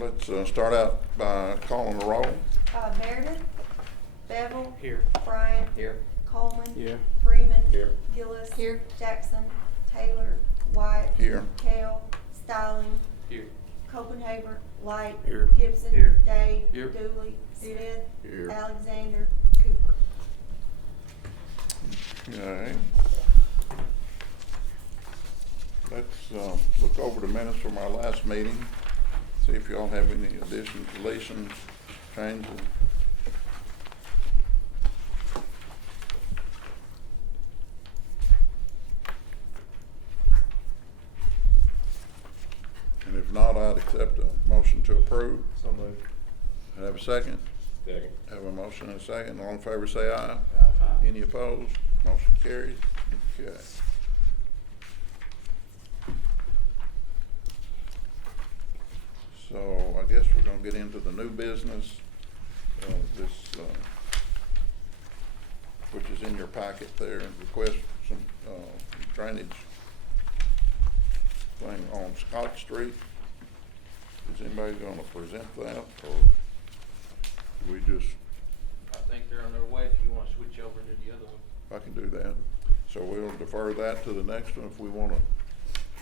Let's start out by calling the roll. Meredith, Bevel. Here. Bryant. Here. Coleman. Here. Freeman. Here. Gillis. Here. Jackson. Taylor. White. Here. Kell. Styling. Here. Copenhaver. Light. Here. Gibson. Here. Day. Here. Dooley. Smith. Here. Alexander. Cooper. Okay. Let's look over the minutes from our last meeting, see if y'all have any additions, deletions, changes. And if not, I'd accept a motion to approve. So moved. Have a second? Second. Have a motion and a second. All in favor say aye. Aye. Any opposed? Motion carries. Okay. So I guess we're gonna get into the new business, which is in your packet there, request some, drainage thing on Scott Street. Is anybody gonna present that, or do we just, I think they're on their way if you want to switch over to the other one. I can do that. So we'll defer that to the next one if we wanna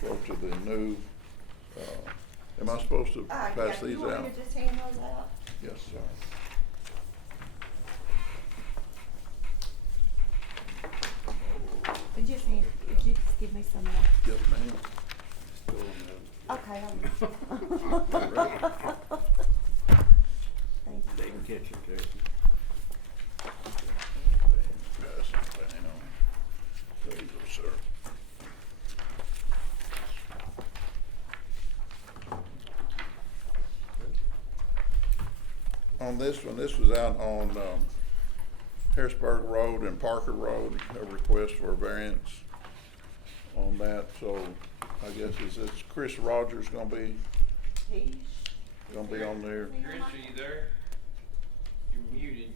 go to the new, am I supposed to pass Yeah, these you want out? me to just hand those out? Yes, sir. Would you just give me some more? Yes, ma'am. Okay, I'm. Thank you. They can catch it, Jason. Pass it down. There you go, sir. On this one, this was out on, Harrisburg Road and Parker Road, a request for a variance on that, so I guess is this Chris Rogers gonna be on there? Chris, are you there? You're muted.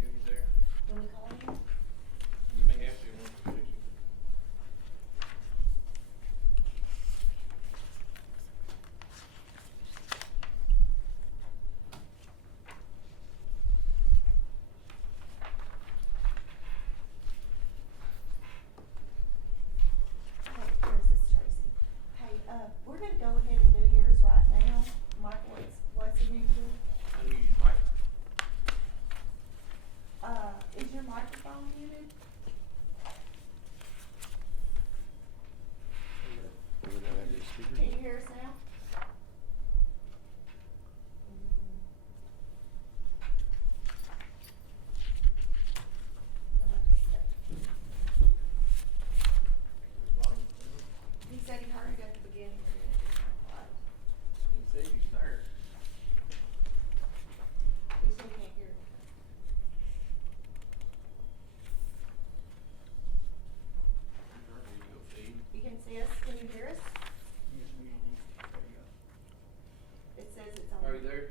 You there? Can we call him? You may have to. Once you- Hey, Chris, this is Tracy. Hey, we're gonna go ahead and do yours right now. Michael, what's he need to do? I knew you might. Is your microphone muted? Can you hear us now? He said he heard it at the beginning and then it just went quiet. He said he's there. He said he can't hear me. He's our video feed. You can see us, can you hear us? It says it's on. Are you there?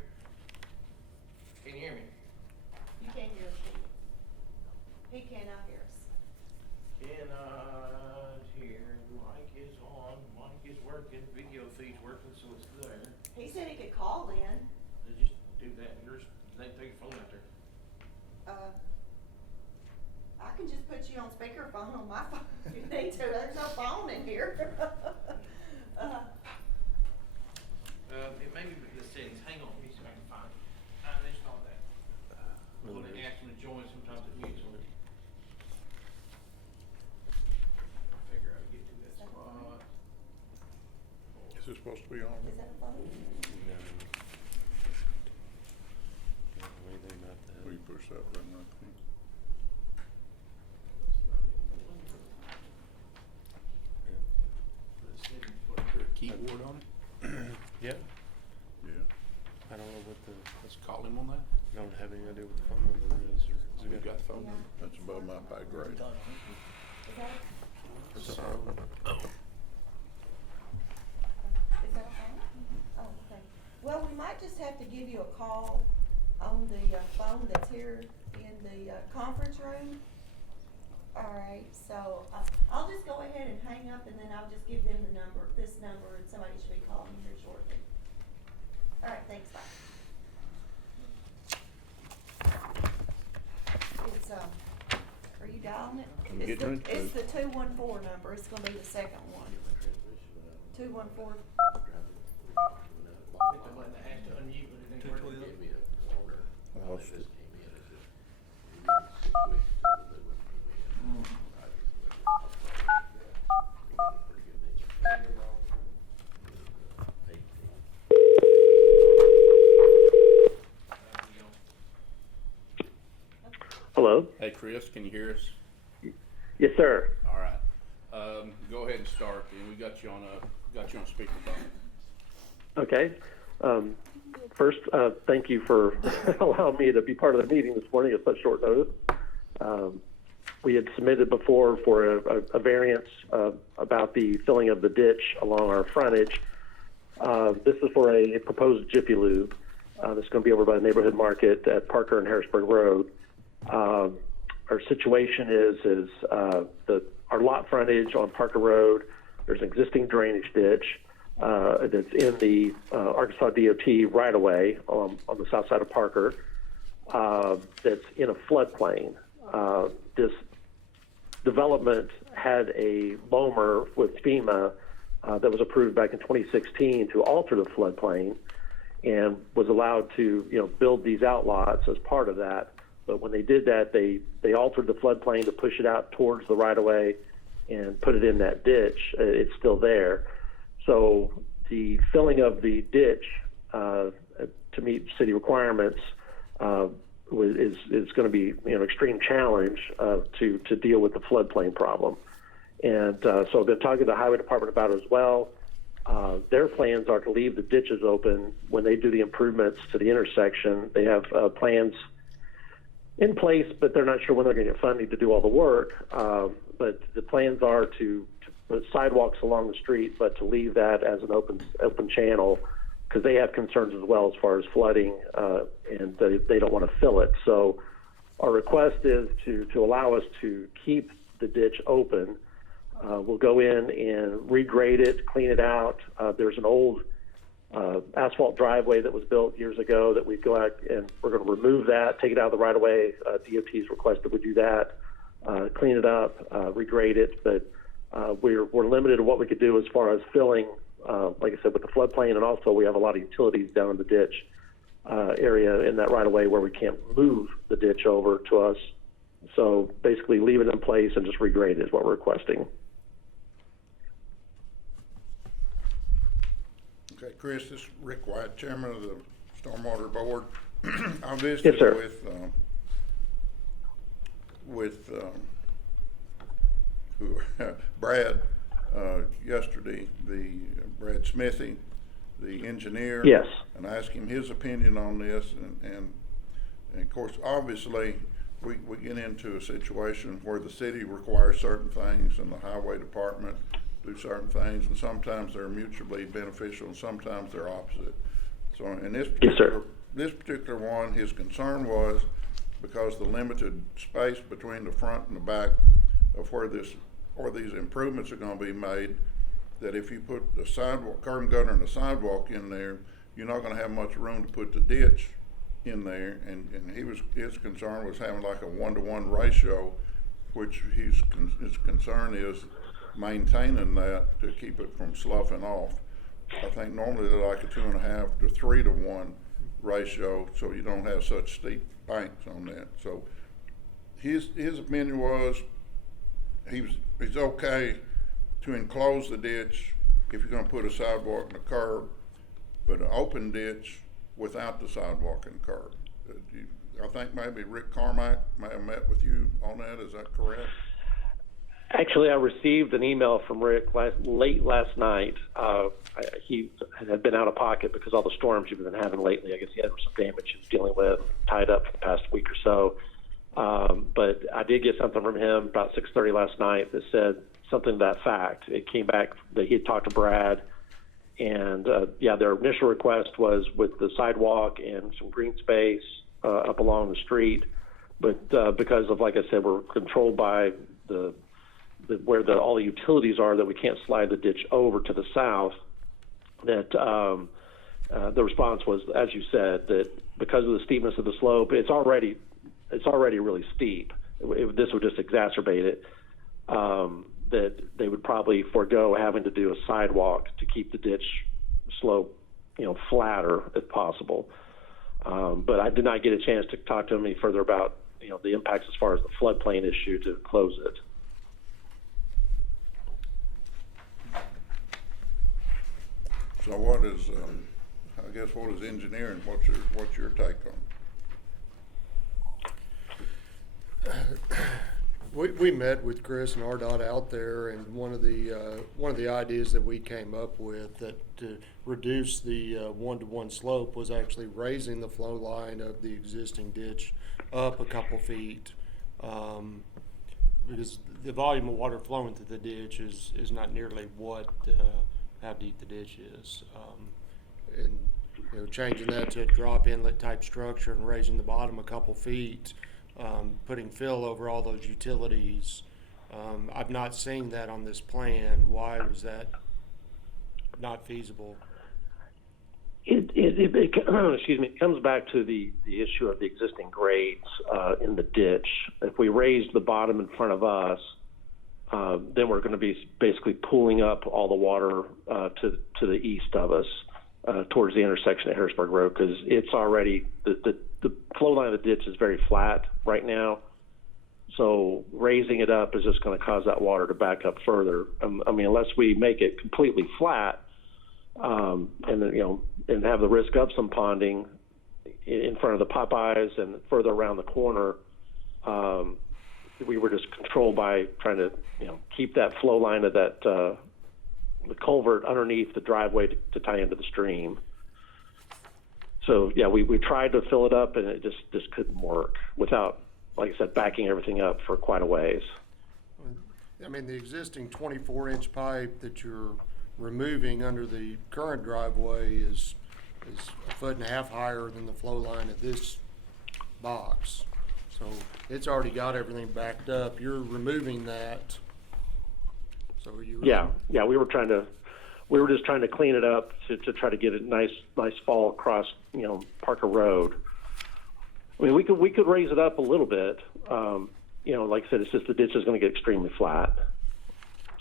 Can you hear me? You can't hear us, can you? He cannot hear us. Cannot hear. Mic is on. Mic is working. Video feed's working, so it's there. He said he could call in. They just do that. Yours, they take your phone out there. I can just put you on speakerphone on my phone if you need to. There's no phone in here. It may be the settings. Hang on, let me see if I can find it. I installed that. When they ask them to join, sometimes it mutes on it. Figure out how to get to that spot. Is this supposed to be on? Is that a phone? No. Anything about that. Will you push that button right there? The settings, what? Is there a keyboard on it? Yeah, Yeah. I don't know what the, Let's call him on that. I don't have any idea what the phone number is, or is We it got the phone Yeah. number. That's above my pay grade. Is that it? So, might just have to give you a call on the phone that's here in the conference room. All right, so I'll just go ahead and hang up, and then I'll just give them the number, this number, and somebody should be calling here shortly. All right, thanks, bye. It's, are you dialing it? I'm It's getting the- it. It's the 214 number, it's gonna be the second one. 214. Hit the button that has to unmute, but it ain't working. I lost it. Hello? Hey, Chris, can you hear us? Yes, sir. All right. Go ahead and start, and we got you on speakerphone. Okay. First, thank you for allowing me to be part of the meeting this morning at such short notice. We had submitted before for a variance about the filling of the ditch along our frontage. This is for a proposed Jiffy Lube. That's going to be over by the neighborhood market at Parker and Harrisburg Road. Our situation is our lot frontage on Parker Road. There's an existing drainage ditch that's in the Arkansas DOT right of way on the south side of Parker. That's in a floodplain. This development had a LOMR with FEMA that was approved back in 2016 to alter the floodplain, and was allowed to build these outlots as part of that. But when they did that, they altered the floodplain to push it out towards the right-of-way and put it in that ditch. It's still there. So the filling of the ditch to meet city requirements is going to be an extreme challenge to deal with the floodplain problem. And so I've been talking to the highway department about it as well. Their plans are to leave the ditches open when they do the improvements to the intersection. They have plans in place, but they're not sure when they're going to get funding to do all the work. But the plans are to put sidewalks along the street, but to leave that as an open channel, because they have concerns as well as far as flooding, and they don't want to fill it. So our request is to allow us to keep the ditch open. We'll go in and regrade it, clean it out. There's an old asphalt driveway that was built years ago that we go out and we're going to remove that, take it out of the right of way. DOT's requested we do that, clean it up, regrade it. But we're limited to what we could do as far as filling, like I said, with the floodplain, and also we have a lot of utilities down in the ditch area in that right of way where we can't move the ditch over to us. So basically leave it in place and just regrade it is what we're requesting. Okay, Chris, this is Rick White, Chairman of the Stormwater Board. I visited Yes, sir. with Brad yesterday, Brad Smithy, the engineer. Yes. And I asked him his opinion on this, and of course, obviously, we get into a situation where the city requires certain things and the highway department do certain things, and sometimes they're mutually beneficial and sometimes they're opposite. So in this particular one, his concern was because the limited space between the front and the back of where these improvements are going to be made, that if you put the sidewalk, curb and gutter and the sidewalk in there, you're not going to have much room to put the ditch in there. And his concern was having like a 1-to-1 ratio, which his concern is maintaining that to keep it from sloughing off. I think normally they're like a 2.5 to 3-to-1 ratio, so you don't have such steep banks on that. So his opinion was he's okay to enclose the ditch if you're going to put a sidewalk and a curb, but an open ditch without the sidewalk and curb. I think maybe Rick Carmack may have met with you on that. Is that correct? Actually, I received an email from Rick late last night. He had been out of pocket because all the storms he's been having lately. I guess he had some damage he was dealing with, tied up for the past week or so. But I did get something from him about 6:30 last night that said something to that fact. It came back that he had talked to Brad, And yeah, their initial request was with the sidewalk and some green space up along the street. But because of, like I said, we're controlled by where all the utilities are, that we can't slide the ditch over to the south, that the response was, as you said, that because of the steepness of the slope, it's already really steep. This would just exacerbate it. That they would probably forego having to do a sidewalk to keep the ditch slope, flatter if possible. But I did not get a chance to talk to them any further about, the impacts as far as the floodplain issue to close it. So what is, what is engineering? What's your take on it? We met with Chris and RDOT out there, and one of the ideas that we came up with that to reduce the one-to-one slope was actually raising the flow line of the existing ditch up a couple feet, because the volume of water flowing through the ditch is not nearly how deep the ditch is, and changing that to a drop inlet type structure and raising the bottom a couple feet. Putting fill over all those utilities. I've not seen that on this plan. Why was that not feasible? It comes back to the issue of the existing grades in the ditch. If we raise the bottom in front of us, then we're going to be basically pulling up all the water to the east of us towards the intersection of Harrisburg Road, because it's already the flow line of the ditch is very flat right now. So raising it up is just going to cause that water to back up further. Unless we make it completely flat, and have the risk of some ponding in front of the Popeyes and further around the corner, we were just controlled by trying to keep that flow line of that the culvert underneath the driveway to tie into the stream. So yeah, we tried to fill it up, and it just couldn't work without, like I said, backing everything up for quite a ways. The existing 24-inch pipe that you're removing under the current driveway is a foot and a half higher than the flow line of this box. So it's already got everything backed up. You're removing that. So you yeah, we were just trying to clean it up to try to get a nice fall across, Parker Road. We could raise it up a little bit. Like I said, it's just the ditch is going to get extremely flat.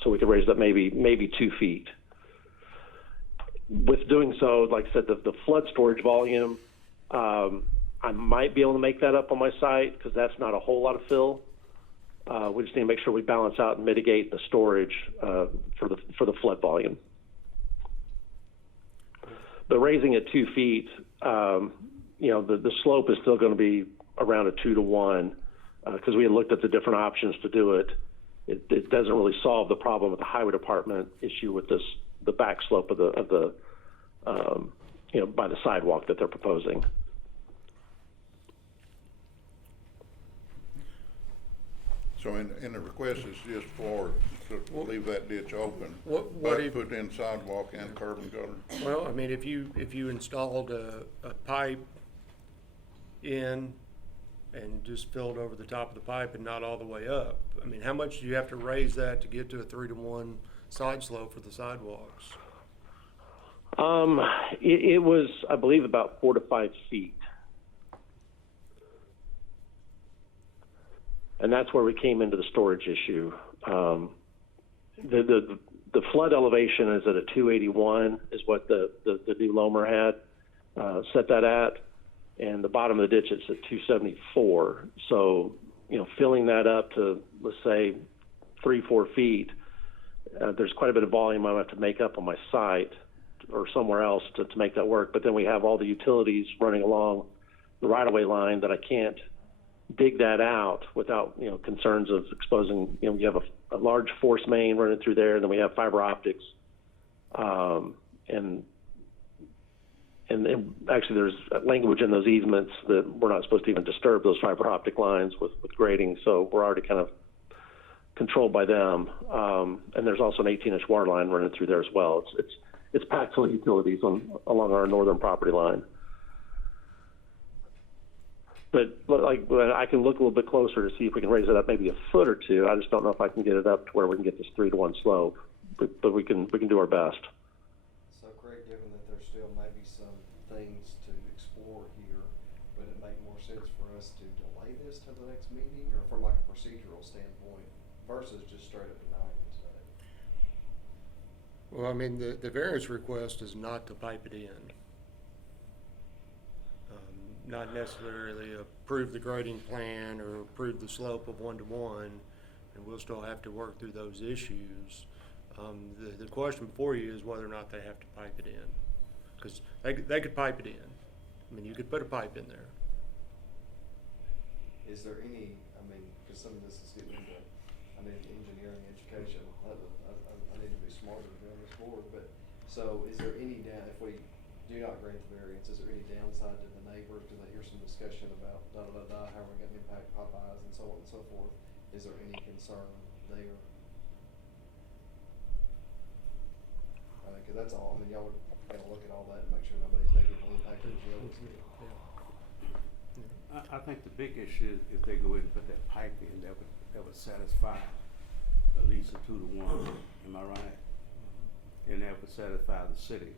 So we could raise it up maybe 2 feet. With doing so, like I said, the flood storage volume, I might be able to make that up on my site, because that's not a whole lot of fill. We just need to make sure we balance out and mitigate the storage for the flood volume. But raising it 2 feet, the slope is still going to be around a 2-to-1, because we had looked at the different options to do it. It doesn't really solve the problem with the highway department issue with the back slope of the by the sidewalk that they're proposing. So in the request is just to leave that ditch open, What but if- put in sidewalk and curb and gutter. Well, if you installed a pipe in and just filled over the top of the pipe and not all the way up, how much do you have to raise that to get to a 3-to-1 side slope for the sidewalks? It was, I believe, about 4 to 5 feet. And that's where we came into the storage issue. The flood elevation is at a 281 is what the new Lomer had set that at, and the bottom of the ditch is at 274. So filling that up to, let's say, 3-4 feet, there's quite a bit of volume I have to make up on my site or somewhere else to make that work. But then we have all the utilities running along the right-of-way line that I can't dig that out without concerns of exposing. You have a large force main running through there, and then we have fiber optics, and actually there's language in those easements that we're not supposed to even disturb those fiber optic lines with grading, so we're already kind of controlled by them. And there's also an 18-inch water line running through there as well. it's packed full of utilities along our northern property line. But I can look a little bit closer to see if we can raise it up maybe a foot or two. I just don't know if I can get it up to where we can get this 3-to-1 slope. But we can do our best. So Craig, given that there's still maybe some things to explore here, would it make more sense for us to delay this to the next meeting, or from like a procedural standpoint versus just straight up denying it today? Well, I mean, the variance request is not to pipe it in. Not necessarily approve the grading plan or approve the slope of 1-to-1, and we'll still have to work through those issues. The question before you is whether or not they have to pipe it in, because they could pipe it in. I mean, you could put a pipe in there. Is there any, I mean, because some of this is getting into, I mean, engineering education, I need to be smarter to be on this board, but, so is there any if we do not grant the variance, is there any downside to the neighbors? Do they hear some discussion about how are we gonna impact Popeyes and so on and so forth? Is there any concern there? I mean, cause that's all, I mean, y'all gotta look at all that and make sure nobody's negatively impacted as well. I think the big issue is if they go in and put that pipe in, that would satisfy at least a 2-to-1, am I right? And that would satisfy the city,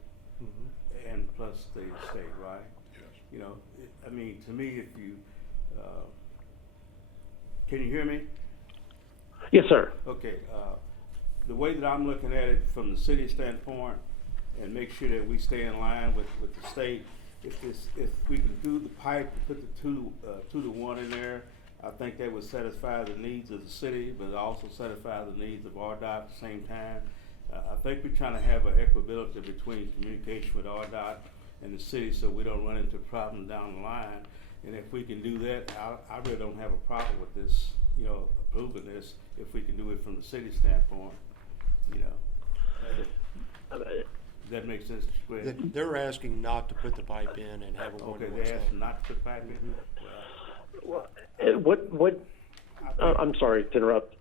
and plus the state, right? Yes. You know, I mean, to me, if you, can you hear me? Yes, sir. Okay, the way that I'm looking at it from the city standpoint, and make sure that we stay in line with the state, if we can do the pipe, put the 2-to-1 in there, I think that would satisfy the needs of the city, but also satisfy the needs of RDOT at the same time. I think we're trying to have an equability between communication with RDOT and the city, so we don't run into problems down the line. And if we can do that, I really don't have a problem with this, you know, approving this, if we can do it from the city standpoint, you know. That makes sense. Go ahead. They're asking not to put the pipe in and have a 1-to-1 Okay, slope. they asked not to put pipe in? Well, I'm sorry to interrupt.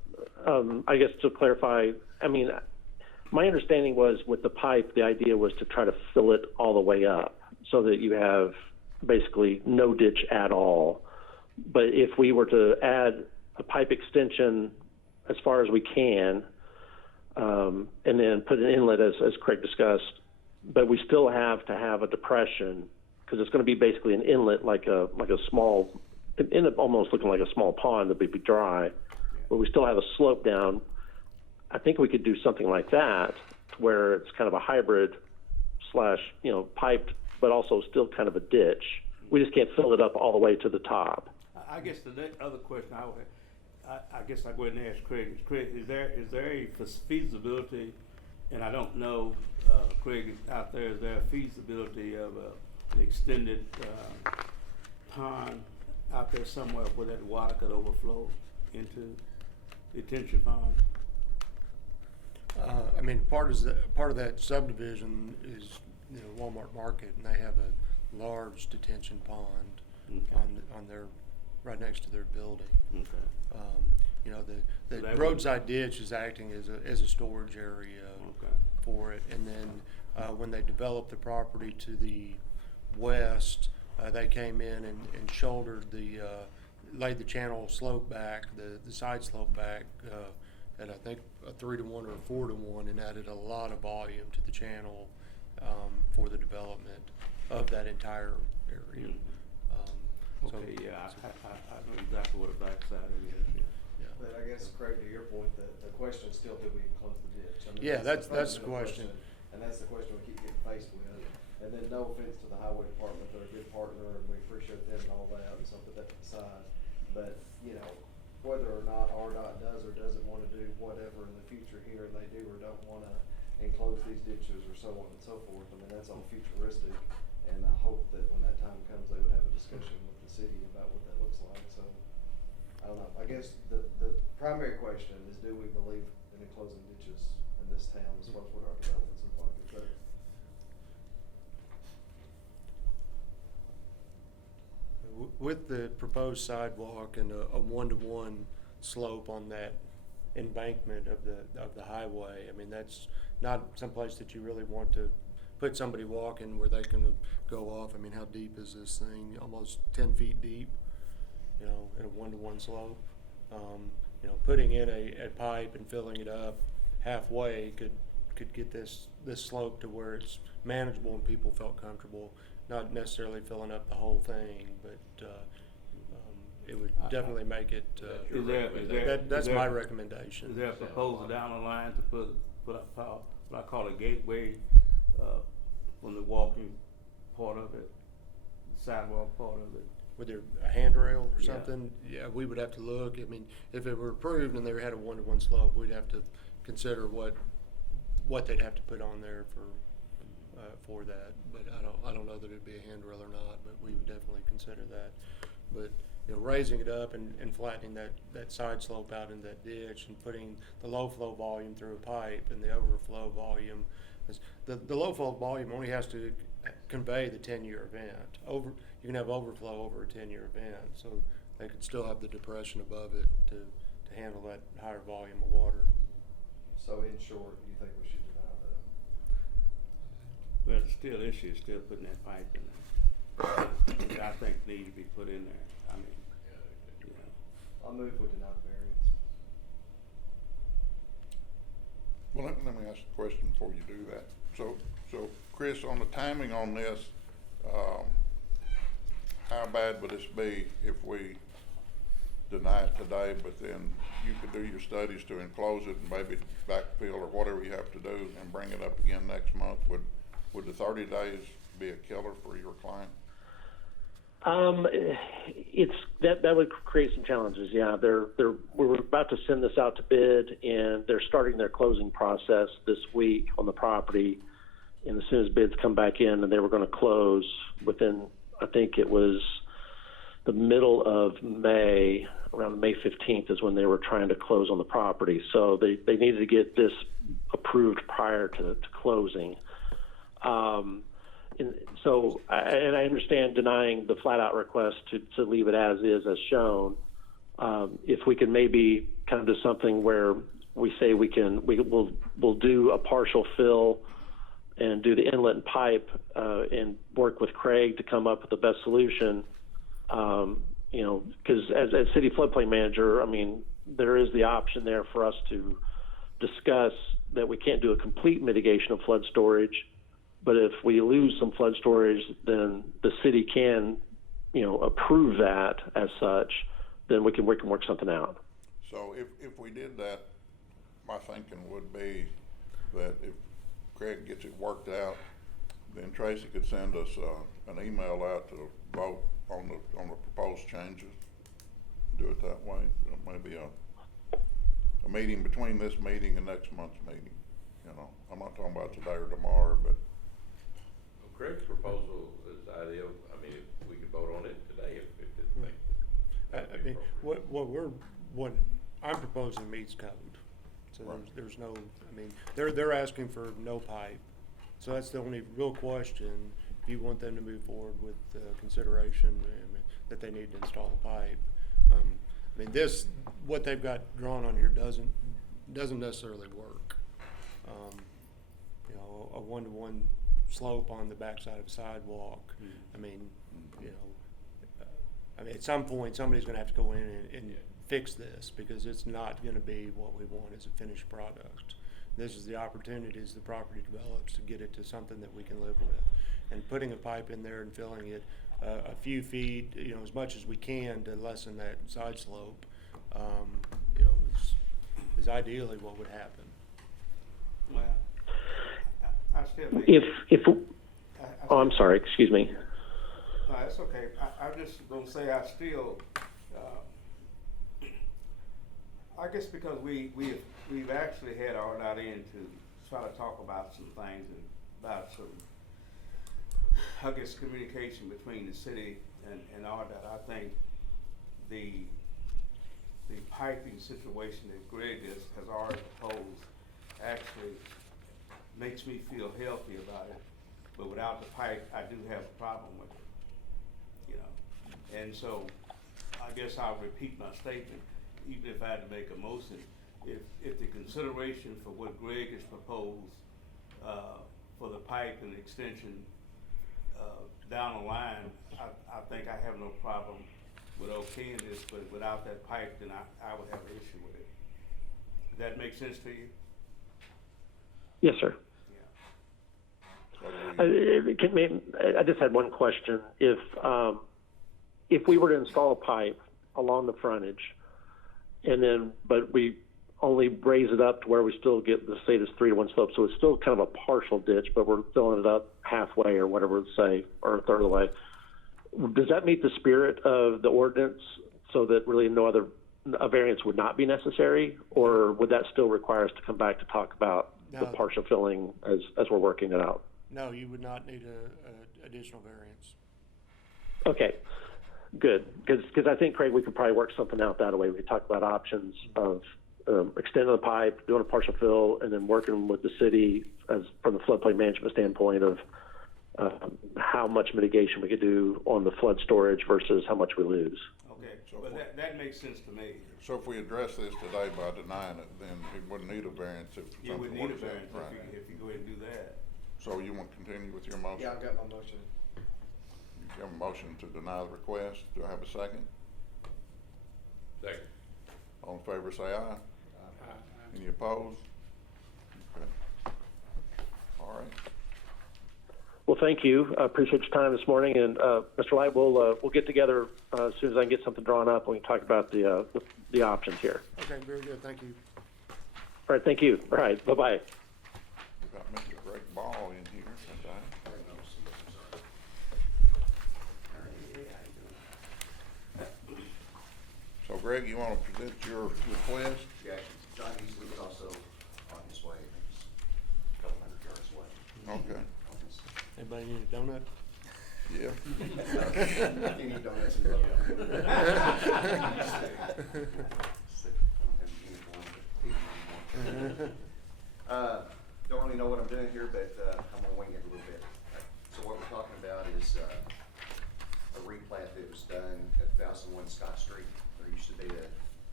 I guess to clarify, I mean, my understanding was with the pipe, the idea was to try to fill it all the way up so that you have basically no ditch at all. But if we were to add a pipe extension as far as we can, and then put an inlet as Craig discussed, but we still have to have a depression because it's going to be basically an inlet like a small, end up almost looking like a small pond that would be dry, but we still have a slope down. I think we could do something like that where it's kind of a hybrid slash, you know, piped, but also still kind of a ditch. We just can't fill it up all the way to the top. I guess the other question I guess I'll go ahead and ask Craig. Craig, is there a feasibility, and I don't know, Craig, out there, is there a feasibility of an extended pond out there somewhere where that water could overflow into the detention pond? I mean, part of that subdivision is, you know, Walmart Market, and they have a large detention pond on their, right next to their building. Okay. You know, the That roadside ditch is acting as a storage area for it, and then when they developed the property to the west, they came in and shouldered laid the channel slope back, the side slope back, at I think a 3-to-1 or a 4-to-1, and added a lot of volume to the channel for the development of that entire area. Okay, yeah, I know exactly what a backside is. Yeah. But I guess, Craig, to your point, the question is still, do we enclose the ditch? I mean, Yeah, that's the fundamental question. And that's the question we keep getting faced with. And then no offense to the highway department, they're a good partner and we appreciate them and all that, so put that to the side. But, you know, whether or not RDOT does or doesn't wanna do whatever in the future here, and they do or don't wanna enclose these ditches or so on and so forth, I mean, that's all futuristic. And I hope that when that time comes, they would have a discussion with the city about what that looks like, so. I don't know, I guess the primary question is, do we believe in enclosing ditches in this town as far as what our developments look like? With the proposed sidewalk and a 1-to-1 slope on that embankment of the highway. I mean, that's not someplace that you really want to put somebody walking where they can go off. I mean, how deep is this thing? Almost 10 feet deep, you know, at a 1-to-1 slope. You know, putting in a pipe and filling it up halfway could get this slope to where it's manageable and people felt comfortable, not necessarily filling up the whole thing, but it would definitely make it, that's my recommendation. Is there a proposal down the line to put up what I call a gateway from the walking part of it, sidewalk part of it? With a handrail or Yeah. something, yeah, we would have to look. I mean, if it were approved and they had a 1-to-1 slope, we'd have to consider what they'd have to put on there for that. But I don't know that it'd be a handrail or not, but we would definitely consider that. But you know, raising it up and flattening that side slope out in that ditch and putting the low flow volume through a pipe and the overflow volume, the low flow volume only has to convey the 10-year event. You can have overflow over a 10-year event, so they could still have the depression above it to handle that higher volume of water. So in short, you think we should deny that? Well, the still issue is still putting that pipe in there. That I think need to be put in there. I mean, you know. I'll move we deny the variance. Well, let me ask a question before you do that. So Chris, on the timing on this, how bad would this be if we deny it today, but then you could do your studies to enclose it and maybe backfill or whatever you have to do and bring it up again next month? Would the 30 days be a killer for your client? That would create some challenges. Yeah, we're about to send this out to bid, and they're starting their closing process this week on the property. And as soon as bids come back in, and they were going to close within, I think it was the middle of May, around May 15th is when they were trying to close on the property. So they needed to get this approved prior to closing. So I understand denying the flat-out request to leave it as is, as shown. If we can maybe kind of do something where we say we'll do a partial fill and do the inlet and pipe and work with Craig to come up with the best solution. You know, because as city floodplain manager, I mean, there is the option there for us to discuss that we can't do a complete mitigation of flood storage. But if we lose some flood storage, then the city can, you know, approve that as such. Then we can work something out. So if we did that, my thinking would be that if Craig gets it worked out, then Tracy could send us an email out to vote on the proposed changes. Do it that way. Maybe a meeting between this meeting and next month's meeting. You know, I'm not talking about today or tomorrow, but. Craig's proposal is ideal. I mean, if we could vote on it today, if it makes it. I mean, what I'm proposing meets code. So Right. there's no, I mean, they're asking for no pipe. So that's the only real question. If you want them to move forward with consideration, I mean, that they need to install a pipe. I mean, what they've got drawn on here doesn't necessarily work. You know, a 1-to-1 slope on the backside of a sidewalk. I mean, you know, I mean, at some point somebody's going to have to go in and fix this, because it's not going to be what we want as a finished product. This is the opportunity as the property develops to get it to something that we can live with. And putting a pipe in there and filling it a few feet, you know, as much as we can to lessen that side slope, you know, is ideally what would happen. Well, I still think. I'm sorry, excuse me. No, that's okay. I'm just gonna say I still, I guess because we've actually had RDOT in to try to talk about some things and about some, I guess, communication between the city and RDOT. I think the piping situation that Greg has already proposed actually makes me feel healthy about it. But without the pipe, I do have a problem with it, you know. And so I guess I'll repeat my statement, even if I had to make a motion if the consideration for what Greg has proposed, for the pipe and extension, down the line, I think I have no problem with okaying this, but without that pipe, then I would have an issue with it. Does that make sense to you? Yes, sir. Yeah. I just had one question. If we were to install a pipe along the frontage, but we only raise it up to where we still get the status 3-to-1 slope, so it's still kind of a partial ditch, but we're filling it up halfway or whatever it's say, or a third of the way. Does that meet the spirit of the ordinance, so that really a variance would not be necessary, or would that still require us to come back to talk about the No. partial filling as we're working it out? No, you would not need a additional variance. Okay, good. Because I think, Craig, we could probably work something out that way. We could talk about options of extending the pipe, doing a partial fill, and then working with the city from the floodplain management standpoint of how much mitigation we could do on the flood storage versus how much we lose. Okay, So but what- that makes sense to me. So if we address this today by denying it, then it wouldn't need a variance if You would something need a was variance right. if you go ahead and do that. So you want to continue with your motion? Yeah, I've got my motion. You have a motion to deny the request. Do I have a second? Second. All in favor, say aye. Any opposed? Okay. All right. Well, thank you. I appreciate your time this morning, and Mr. Light, we'll get together as soon as I can get something drawn up. We can talk about the options here. Okay, very good, thank you. All right, thank you. All right, bye-bye. We've got Mr. Greg Ball in here today. So Greg, you want to present your request? Yeah, John Easley is also on his way, he's a couple hundred yards away. Okay. Anybody need a donut? Yeah. Any donuts in Don't really know what I'm doing here, but I'm gonna wing it a little bit. So what we're talking about is a replat that was done at 1001 Scott Street. There used to be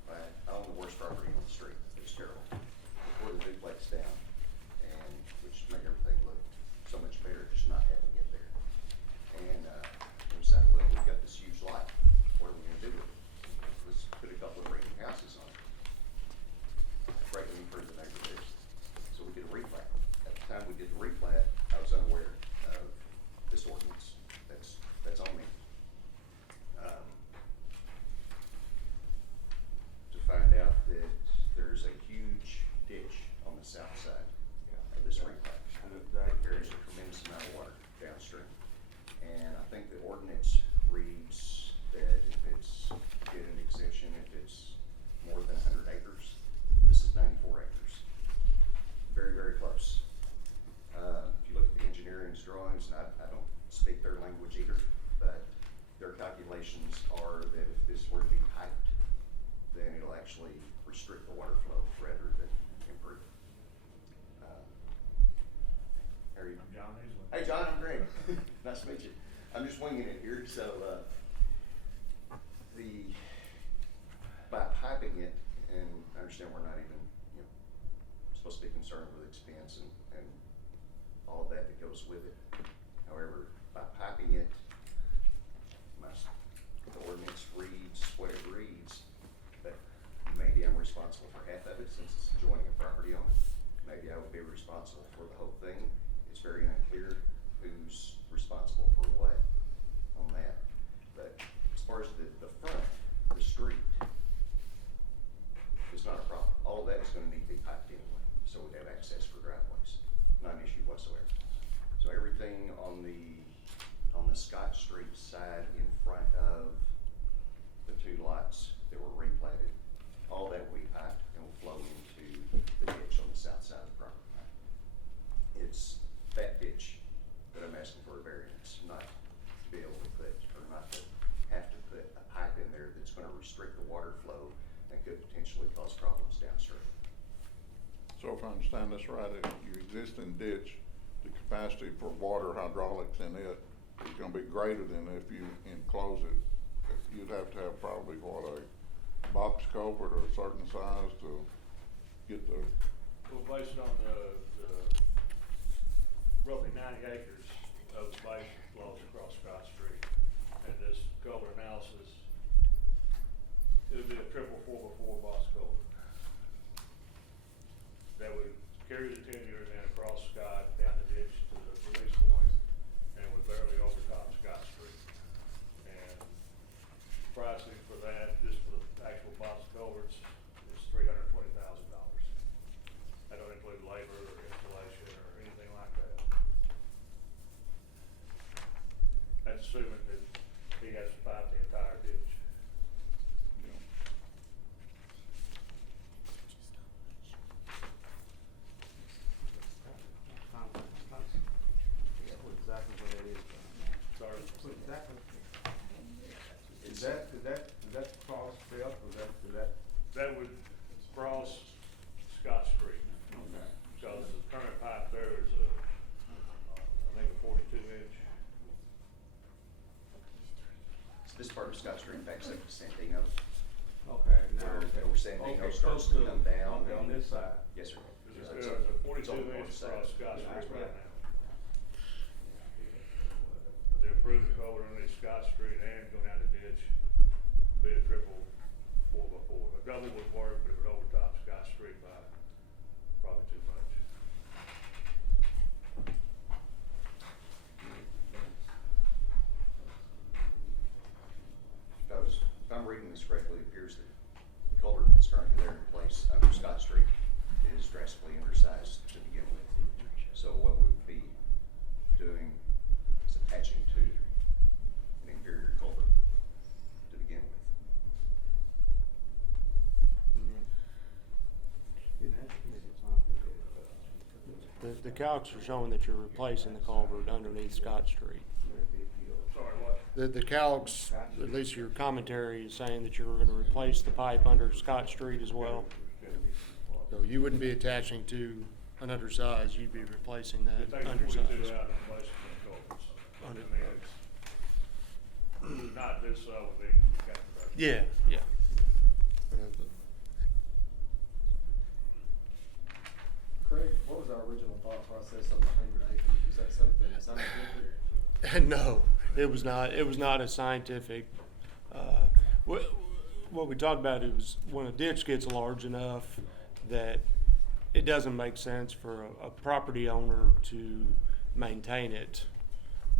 I own the worst property on the street, it's terrible. Before the duplex down, and which made everything look so much better, just not having it there. And we decided, well, we've got this huge lot, what are we gonna do with it? Let's put a couple of renting houses on it. Greatly improve the neighborhood. So we did a replat. At the time we did the replat, I was unaware of this ordinance that's on me. To find out that there's a huge ditch on the south side of this replat. That carries a tremendous amount of water downstream. And I think the ordinance reads that if it's get an exemption, if it's more than 100 acres, this is 94 acres. Very, very close. If you look at the engineering's drawings, and I don't speak their language either, but their calculations are that if this were to be piped, then it'll actually restrict the water flow rather than improve it. How are you? I'm John Easley. Hey, John, I'm Greg. Nice to meet you. I'm just winging it here, so, by piping it, and I understand we're not even, supposed to be concerned with expense and all of that goes with it. However, by piping it, the ordinance reads what it reads, but maybe I'm responsible for half of it since it's adjoining a property owner. Maybe I would be responsible for the whole thing. It's very unclear who's responsible for what on that. But as far as the front, the street, it's not a problem. All of that is gonna need to be piped anyway, so we'd have access for driveways. Not an issue whatsoever. So everything on the Scott Street side in front of the two lots that were replatted, all that will be piped and will flow into the ditch on the south side of the property line. It's that ditch that I'm asking for a variance, not to be able to put, or not to have to put a pipe in there that's gonna restrict the water flow and could potentially cause problems downstream. So if I understand this right, your existing ditch, the capacity for water hydraulics in it is gonna be greater than if you enclose it. You'd have to have probably a box culvert or a certain size to get the, Well, based on the roughly 90 acres of space that flows across Scott Street, and this culvert analysis, it would be a triple 4x4 box culvert. That would carry the tenure and then across Scott, down the ditch to the release point, and would barely overtop Scott Street. And pricing for that, just for the actual box culverts, is $320,000. That don't include labor or installation or anything like that. That's assuming that he has to pipe the entire ditch. you know, Yeah, what exactly what that is. Sorry. What exactly? Is that cross belt, or that? That would cross Scott Street. Okay. Because the current pipe there is I think a 42-inch. So this part of Scott Street backs up to Sandino. Okay, now, Where- okay. where Sandino Okay, starts close to come down Okay, on and- this side. Yes, sir. There's It's a on- it's on 42 the north inch side. across Scott Street right Yeah. now. But to improve the culvert underneath Scott Street and go down the ditch, be a triple 4x4. A double would work, but it would overtop Scott Street by probably too much. If I'm reading this correctly, it appears that the culvert that's currently there in place under Scott Street is drastically undersized to begin with. So what we'd be doing is attaching to an inferior culvert to begin with. The calcs are showing that you're replacing the culvert underneath Scott Street. Sorry, what? The calcs, at least your commentary is saying that you're gonna replace the pipe under Scott Street as well. So you wouldn't be attaching to an undersized, you'd be replacing You're that taking undersized. 42 out and replacing the culverts. I Under- mean, it's not this, would be kind of. Yeah, yeah. Craig, what was our original thought process on the 100 acres? Was that something scientific? No, it was not. It was not a scientific. What we talked about is when a ditch gets large enough that it doesn't make sense for a property owner to maintain it,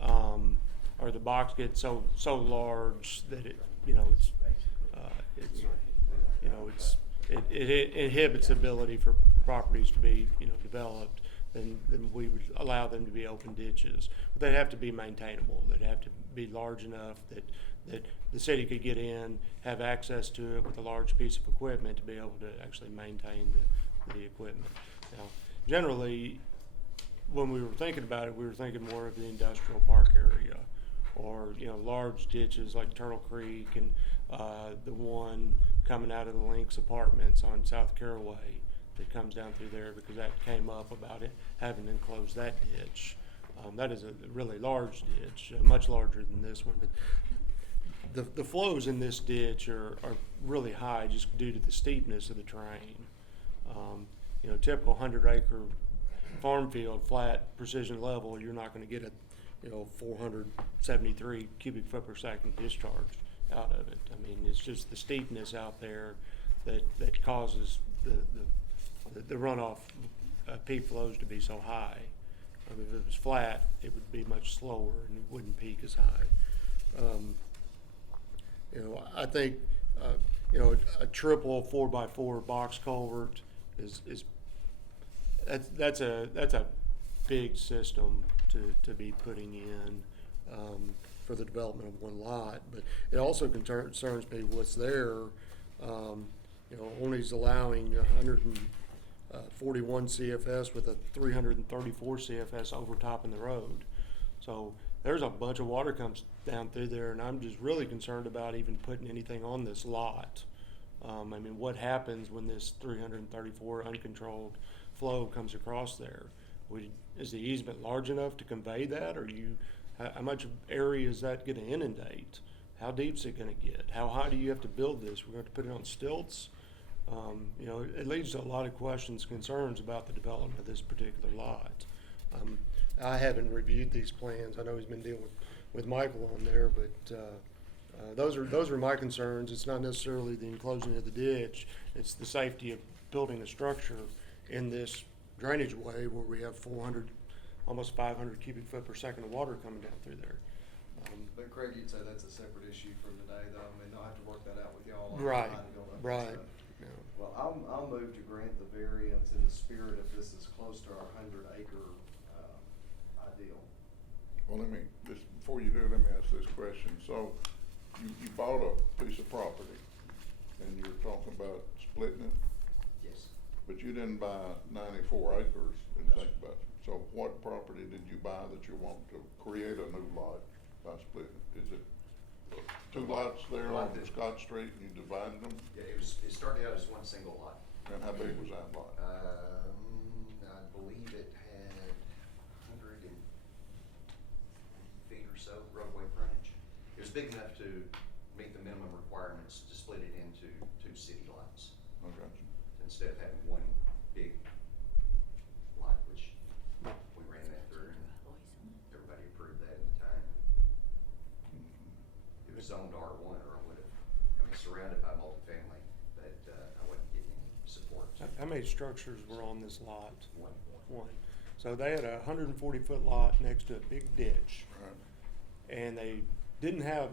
or the box gets so large that it inhibits the ability for properties to be developed. Then we would allow them to be open ditches. But they'd have to be maintainable. They'd have to be large enough that the city could get in, have access to it with a large piece of equipment to be able to actually maintain the equipment. Now, generally, when we were thinking about it, we were thinking more of the industrial park area, or large ditches like Turtle Creek and the one coming out of the Lynx Apartments on South Caraway that comes down through there, because that came up about it having to enclose that ditch. That is a really large ditch, much larger than this one. But the flows in this ditch are really high just due to the steepness of the terrain. Typical 100-acre farm field, flat, precision level, you're not going to get a 473 cubic foot per second discharge out of it. I mean, it's just the steepness out there that causes the runoff peak flows to be so high. I mean, if it was flat, it would be much slower and it wouldn't peak as high. I think a triple 4x4 box culvert that's a big system to be putting in for the development of one lot. But it also concerns me what's there. Only's allowing 141 CFS with a 334 CFS overtopping the road. So there's a bunch of water comes down through there, and I'm just really concerned about even putting anything on this lot. I mean, what happens when this 334 uncontrolled flow comes across there? Is the easement large enough to convey that, or how much area is that going to inundate? How deep is it going to get? How high do you have to build this? We're going to put it on stilts. You know, it leads to a lot of questions, concerns about the development of this particular lot. I haven't reviewed these plans. I know he's been dealing with Michael on there, but those are my concerns. It's not necessarily the enclosing of the ditch. It's the safety of building a structure in this drainage way where we have 400, almost 500 cubic foot per second of water coming down through there. But Craig, you'd say that's a separate issue from today, though, I mean, they'll have to work that out with y'all. on Right, how to build up and right. stuff. Yeah. Well, I'll move to grant the variance in the spirit of this is close to our 100-acre, ideal. Well, before you do, let me ask this question. So, you bought a piece of property, and you're talking about splitting it, Yes. but you didn't buy 94 acres and No, think sir. about it. So what property did you buy that you want to create a new lot by splitting? Is it two lots there Lot on that- Scott Street and you divided them? Yeah, it started out as one single lot. And how big was that lot? I believe it had 100 feet or so roadway frontage. It was big enough to meet the minimum requirements to split it into two city lots, I got you. instead of having one big lot, which we ran that through and everybody approved that at the time. It was zoned R1, or I would've, surrounded by multifamily, but, I wasn't getting any support. How many structures were on this lot? One. One. So they had a 140-foot lot next to a big ditch, Right. and they didn't have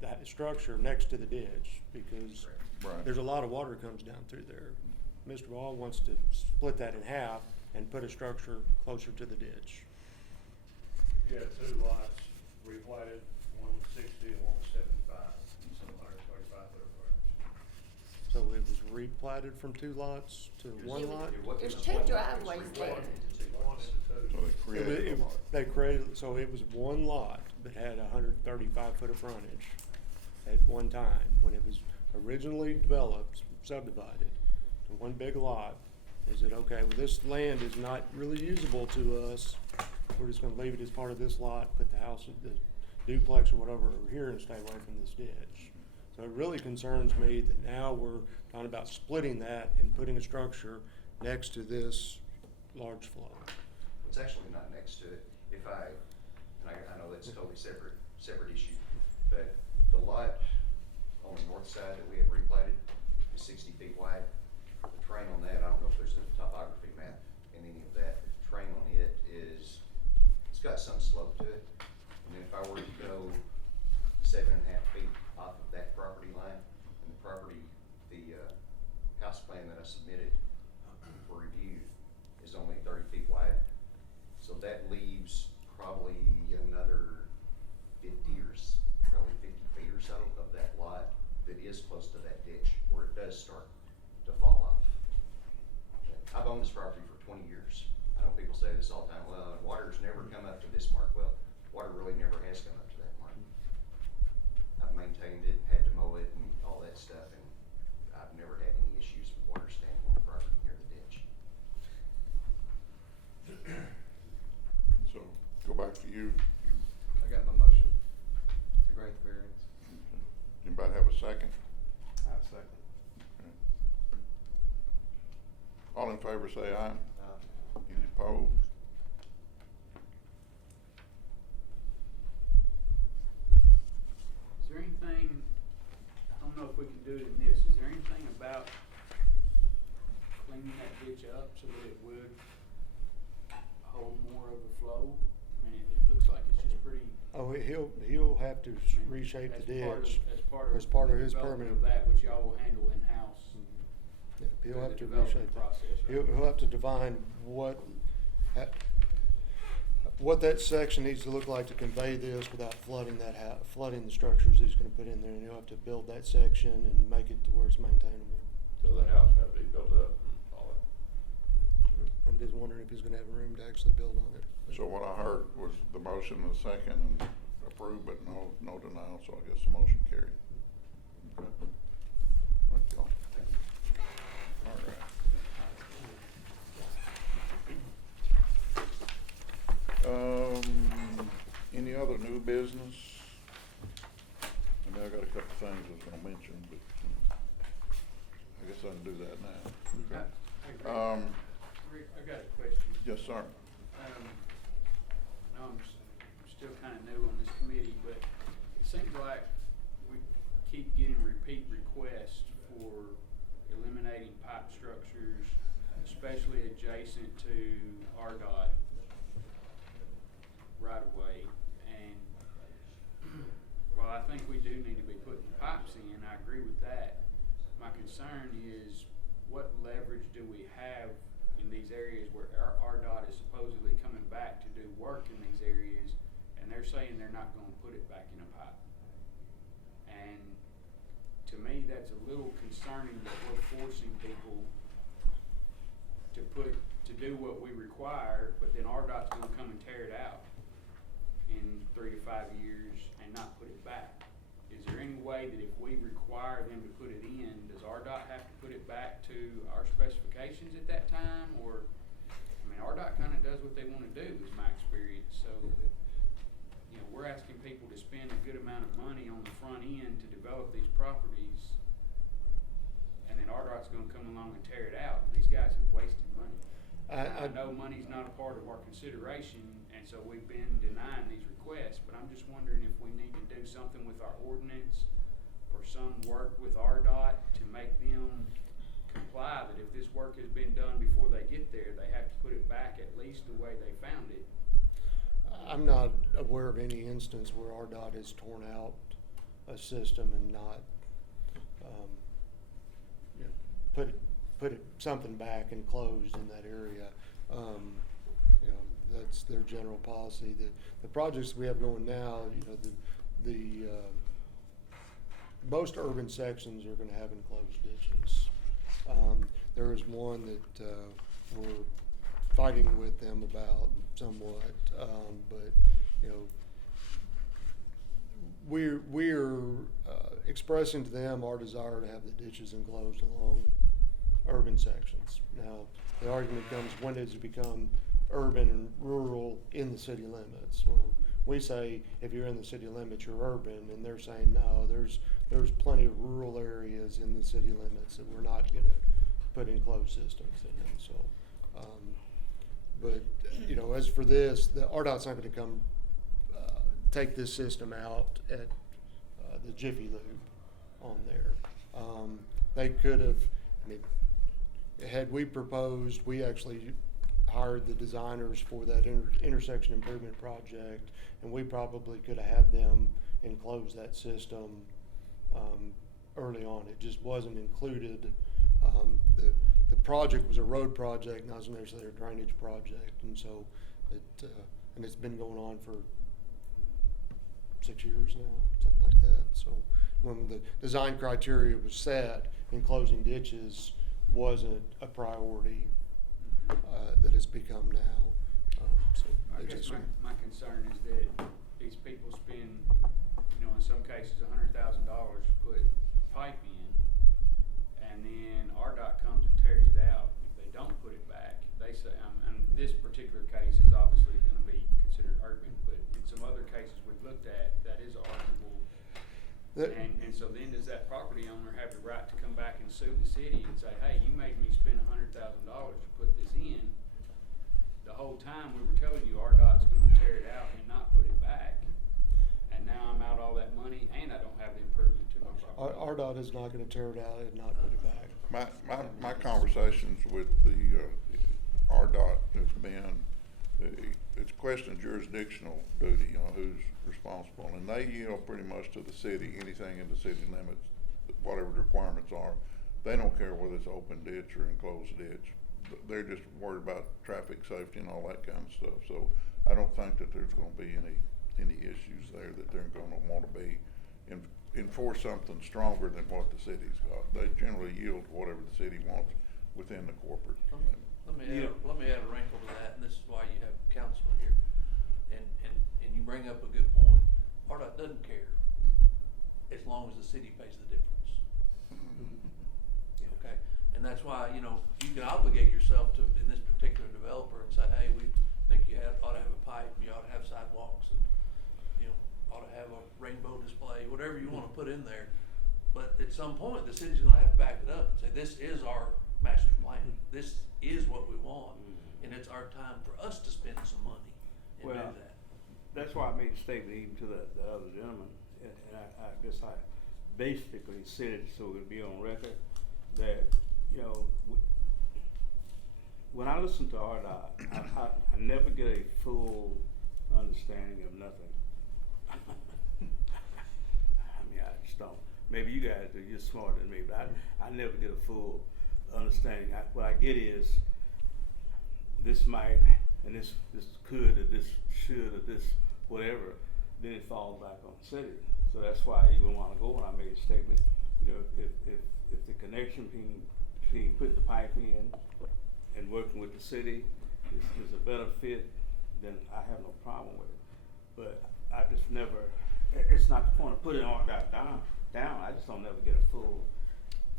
that structure next to the ditch because Right. there's a lot of water comes down through there. Mr. Ball wants to split that in half and put a structure closer to the ditch. You had two lots replatted, one was 60 and one was 75, so 135 foot of frontage. So it was replatted from two lots to one lot? There's two driveways there. One into So two. they created a lot. They created, so it was one lot that had 135 foot of frontage at one time, when it was originally developed, subdivided to one big lot. Is it okay, well, this land is not really usable to us, we're just gonna leave it as part of this lot, put the house, the duplex or whatever over here and stay away from this ditch. So it really concerns me that now we're talking about splitting that and putting a structure next to this large flow. It's actually not next to it. I know that's a totally separate issue, but the lot on the north side that we have replatted is 60 feet wide. The terrain on that, I don't know if there's a topography map in any of that, but the terrain on it it's got some slope to it. And then if I were to go 7.5 feet off of that property line, and the house plan that I submitted for review is only 30 feet wide. So that leaves probably another 50 feet or so of that lot that is close to that ditch where it does start to fall off. I've owned this property for 20 years. I know people say this all the time, well, water's never come up to this mark. Well, water really never has come up to that mark. I've maintained it, had to mow it and all that stuff, and I've never had any issues with water standing on the property near the ditch. So, go back to you. I got my motion to grant the variance. Anybody have a second? I second. Okay. All in favor say aye. Uh, Any opposed? Is there anything, I don't know if we can do it in this, is there anything about cleaning that ditch up so that it would hold more of the flow? I mean, it looks like it's just pretty. Oh, he'll have to reshape the ditch. As part of his development permanent. of that, which y'all will handle in-house. Yeah, he'll through have the to development reshape. process, right? He'll have to define what that section needs to look like to convey this without flooding flooding the structures he's gonna put in there, and he'll have to build that section and make it to where it's maintainable. So the house have to be built up and all that. I'm just wondering if he's gonna have room to actually build on it. So what I heard was the motion, the second, and approve, but no denial, so I guess the motion carried. Okay. Thank y'all. All right. Any other new business? I mean, I got a couple things I was gonna mention, but I guess I can do that now. Hey, Um, Rick, I got a question. yes, sir. I'm still kinda new on this committee, but it seems like we keep getting repeat requests for eliminating pipe structures, especially adjacent to RDOT right of way. And while I think we do need to be putting pipes in, I agree with that. My concern is what leverage do we have in these areas where RDOT is supposedly coming back to do work in these areas, and they're saying they're not gonna put it back in a pipe. And to me, that's a little concerning that we're forcing people to do what we require, but then RDOT's gonna come and tear it out in 3 to 5 years and not put it back. Is there any way that if we require them to put it in, does RDOT have to put it back to our specifications at that time? Or, I mean, RDOT kinda does what they wanna do, is my experience, so, you know, we're asking people to spend a good amount of money on the front end to develop these properties, and then RDOT's gonna come along and tear it out. These guys have wasted money. I know money's not a part of our consideration, and so we've been denying these requests, but I'm just wondering if we need to do something with our ordinance or some work with RDOT to make them comply that if this work has been done before they get there, they have to put it back at least the way they found it. I'm not aware of any instance where RDOT has torn out a system and not, you know, put something back and closed in that area. You know, that's their general policy. The projects we have going now, you know, the most urban sections are gonna have enclosed ditches. There is one that, we're fighting with them about somewhat, but, you know, we're expressing to them our desire to have the ditches enclosed along urban sections. Now, the argument comes, when does it become urban and rural in the city limits? Well, we say if you're in the city limits, you're urban, and they're saying no, there's plenty of rural areas in the city limits that we're not gonna put enclosed systems in. So, but you know, as for this, the RDOT's not gonna come take this system out at the Jiffy Lube on there. They could have, I mean, had we proposed, we actually hired the designers for that intersection improvement project, and we probably could have had them enclose that system early on. It just wasn't included. The project was a road project, not necessarily a drainage project, and so and it's been going on for 6 years now, something like that. So when the design criteria was set, enclosing ditches wasn't a priority that it's become now. So I it guess just, my concern is that these people spend, you know, in some cases $100,000 to put a pipe in, and then RDOT comes and tears it out. If they don't put it back, they say, and this particular case is obviously gonna be considered urban, but in some other cases we've looked at, that is arguable. And so then does that property owner have the right to come back and sue the city and say, hey, you made me spend $100,000 to put this in. The whole time we were telling you RDOT's gonna tear it out and not put it back. And now I'm out all that money and I don't have the improvement to my property. RDOT is not gonna tear it out and not put it back. My conversations with the RDOT has been, it's a question of jurisdictional duty, you know, who's responsible, and they yield pretty much to the city, anything in the city limits, whatever the requirements are. They don't care whether it's open ditch or enclosed ditch. They're just worried about traffic safety and all that kind of stuff. So I don't think that there's gonna be any issues there, that they're gonna wanna be enforce something stronger than what the city's got. They generally yield to whatever the city wants within the corporate limit. Let me add a wrinkle to that, and this is why you have councilmen here, and you bring up a good point. RDOT doesn't care as long as the city pays the difference. Okay, and that's why, you know, you can obligate yourself to, in this particular developer, and say, hey, we think you ought to have a pipe, you ought to have sidewalks, and, you know, ought to have a rainbow display, whatever you wanna put in there. But at some point, the city's gonna have to back it up and say, this is our master plan, this is what we want, and it's our time for us to spend some money and do Well, that. That's why I made a statement even to the other gentleman, and I guess I basically said it so it'll be on record, that, you know, when I listen to RDOT, I never get a full understanding of nothing. I mean, I just don't. Maybe you guys do, you're smarter than me, but I never get a full understanding. What I get is, this might, and this could, or this should, or this whatever, then it falls back on the city. So that's why I even wanna go when I made a statement, you know, if the connection between putting the pipe in and working with the city is a better fit, then I have no problem with it. But I just never, it's not the point of putting all that down, I just don't never get a full,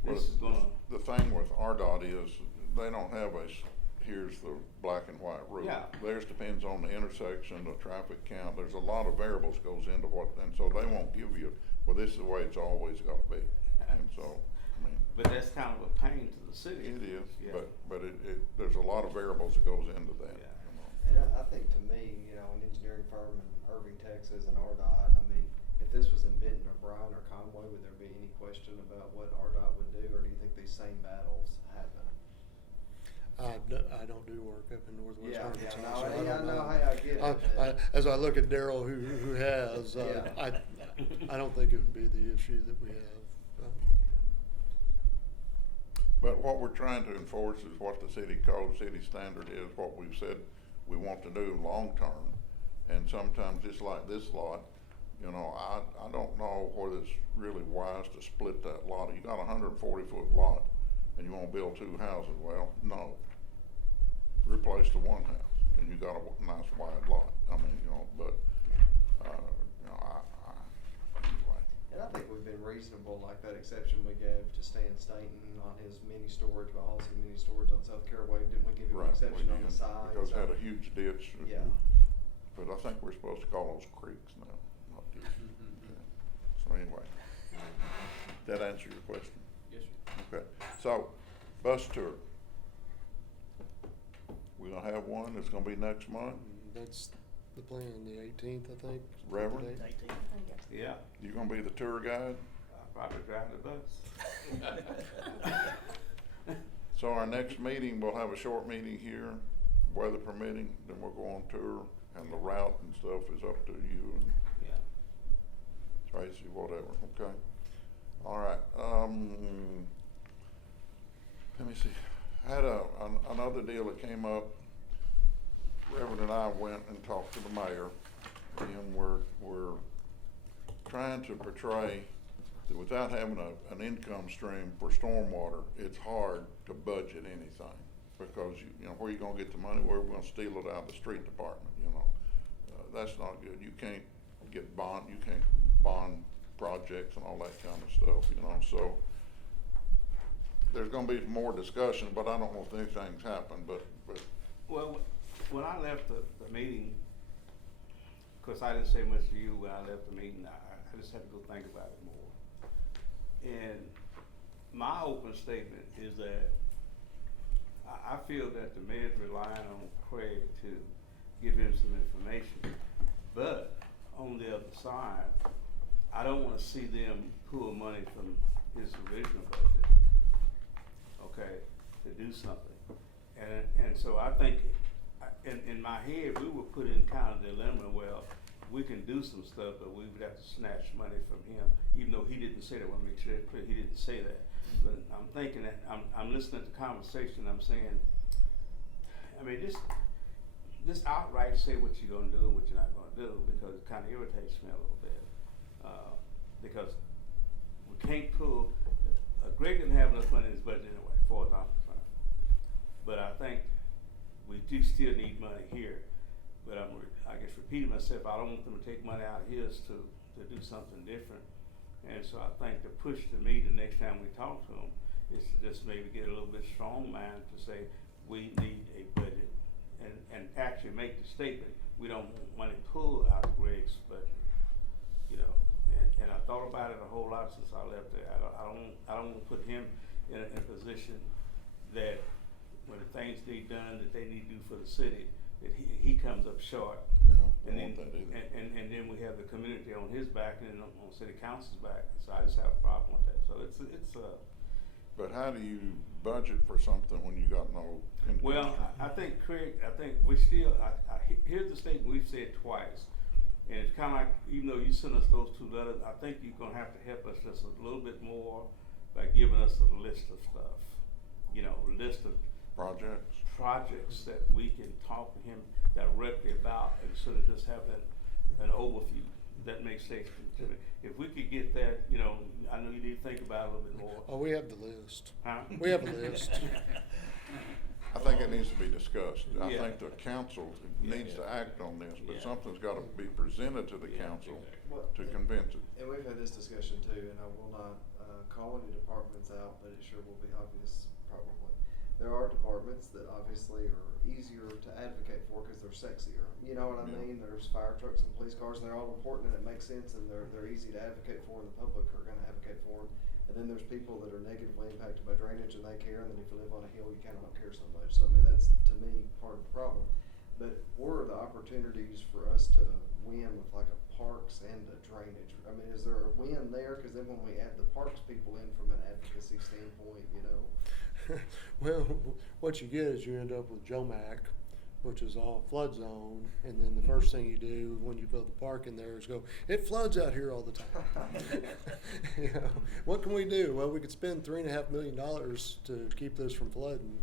this is gonna. The thing with RDOT is, they don't have here's the black and white rule. Yeah. Theirs depends on the intersection, the traffic count, there's a lot of variables goes into what, and so they won't give you, well, this is the way it's always gotta be. And so, I mean. But that's kind of a pain to the city. It is, Yeah. but there's a lot of variables that goes into that. Yeah. You know. And I think to me, you know, an engineering firm in Irving, Texas, and RDOT, I mean, if this was in Benton or Bryan or Conway, would there be any question about what RDOT would do, or do you think these same battles happen? I don't do work up in Northwest Yeah, Arkansas, yeah, so no, I don't yeah, know. no, hey, I get it, but- As I look at Daryl, who has, Yeah. I don't think it would be the issue that we have. But what we're trying to enforce is what the city code, city standard is, what we've said we want to do long-term. And sometimes, just like this lot, you know, I don't know whether it's really wise to split that lot. You got a 140-foot lot and you wanna build two houses, well, no. Replace the one house and you got a nice wide lot. I mean, you know, but, you know, anyway. And I think we've been reasonable, like that exception we gave to Stan Staton on his mini storage, by Halsey Mini Storage on South Caraway, didn't we give him an Right, exception we on the did, side? because it So- had a huge ditch. Yeah. But I think we're supposed to call those creeks now, not ditches. Yeah. So anyway, that answer your question? Yes, sir. Okay, so, bus tour. We're gonna have one, it's gonna be next month. That's the plan, the 18th, I think. is the Reverend? date. Yeah, You gonna be the tour guide? I'll probably drive the bus. So our next meeting, we'll have a short meeting here, weather permitting, then we'll go on tour, and the route and stuff is up to you and Yeah. Tracy, whatever, okay? All right, let me see, I had another deal that came up. Reverend and I went and talked to the mayor, and we're trying to portray that without having an income stream for stormwater, it's hard to budget anything. Because you know, where you gonna get the money, where we gonna steal it out of the street department, you know? That's not good, you can't bond projects and all that kind of stuff, you know, so. There's gonna be more discussion, but I don't know if anything's happened, but. Well, when I left the meeting, cause I didn't say much to you when I left the meeting, I just had to go think about it more. And my open statement is that I feel that the mayor's relying on Craig to give him some information. But on the other side, I don't wanna see them pull money from his original budget, okay, to do something. And so I think, in my head, we were put in kind of dilemma, well, we can do some stuff, but we would have to snatch money from him, even though he didn't say that. I wanna make sure it's clear, he didn't say that. But I'm thinking that, I'm listening to the conversation, I'm saying, I mean, just outright say what you're gonna do and what you're not gonna do, because it kinda irritates me a little bit. Because we can't pull, Greg didn't have enough money in his budget anyway, as far as I'm concerned. But I think we do still need money here. But I guess repeating myself, I don't want them to take money out of his to do something different. And so I think the push to me the next time we talk to him is to just maybe get a little bit strong mind to say, we need a budget, and actually make the statement, we don't want money pulled out of Greg's budget, you know, and I thought about it a whole lot since I left there. I don't wanna put him in a position that when the things need done that they need to do for the city, that he comes up short. Yeah, And don't then, want that either. and then we have the community on his back and then on city council's back, so I just have a problem with that, so it's But how do you budget for something when you got no income? well, stream? I think Craig, we still, here's the statement we've said twice. And it's kinda like, even though you sent us those two letters, I think you're gonna have to help us just a little bit more by giving us a list of stuff. You know, a list of projects that we can talk to him directly about instead of just having an overview. That makes sense to me. If we could get that, you know, I know you need to think about it a little bit more. Oh, we have the list. Huh? We have a list. I think it needs to be discussed. I Yeah. think the council needs to act on this, but Yeah. something's gotta be presented to the Yeah, council Well, to convince it. And we've had this discussion too, and I will not, call any departments out, but it sure will be obvious probably. There are departments that obviously are easier to advocate for because they're sexier. You know what I Yeah. mean? There's fire trucks and police cars, and they're all important and it makes sense and they're easy to advocate for and the public are gonna advocate for them. And then there's people that are negatively impacted by drainage and they care, and then if you live on a hill, you kinda don't care so much. So I mean, that's to me part of the problem. But where are the opportunities for us to win with like a parks and a drainage? I mean, is there a win there? Cause then when we add the parks people in from an advocacy standpoint, you know? Well, what you get is you end up with Jomac, which is all flood zone, and then the first thing you do when you build the park in there is go, it floods out here all the time. You know, what can we do? Well, we could spend $3.5 million to keep this from flooding.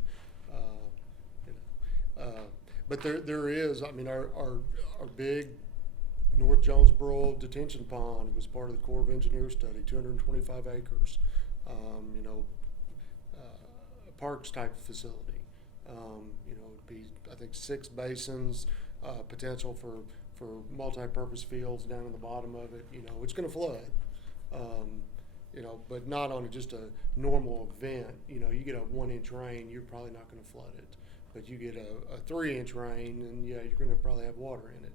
But there is, I mean, our big North Jonesboro detention pond was part of the Corps of Engineers study, 225 acres. You know, a parks type facility. You know, it'd be, I think, 6 basins, potential for multi-purpose fields down in the bottom of it. You know, it's gonna flood. You know, but not on just a normal event. You know, you get a 1-inch rain, you're probably not gonna flood it. But you get a 3-inch rain, and yeah, you're gonna probably have water in it.